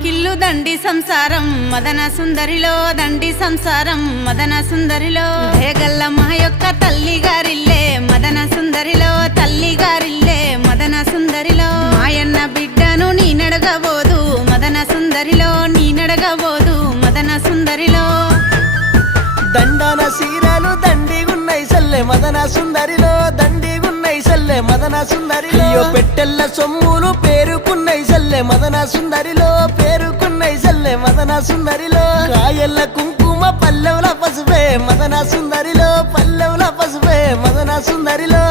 kill దండి సంసారం మదన సుందరిలో దండి సంసారం మదన సుందరిలో దయగల్ల మా యొక్క తల్లి గారిల్లే మదన సుందరిలో తల్లి గారిల్లే మదన సుందరిలో మాయన్న బిడ్డను నీ నడగబోదు మదన సుందరిలో నీ నడగబోదు మదన సుందరిలో దండన సీరలు దండిగున్నై సల్లె మదన సుందరిలో దండిగున్నై సల్లె మదన సుందరిలో పెట్టెల్ల సొమ్ములు పేరుకున్నై సల్లె మదన సుందరిలో పేరుకున్నై సల్లె మదన సుందరిలో కాయల్ల కుంకుమ పల్లెవుల పసుపే మదన సుందరిలో పల్లెవుల పసుపే మదన సుందరిలో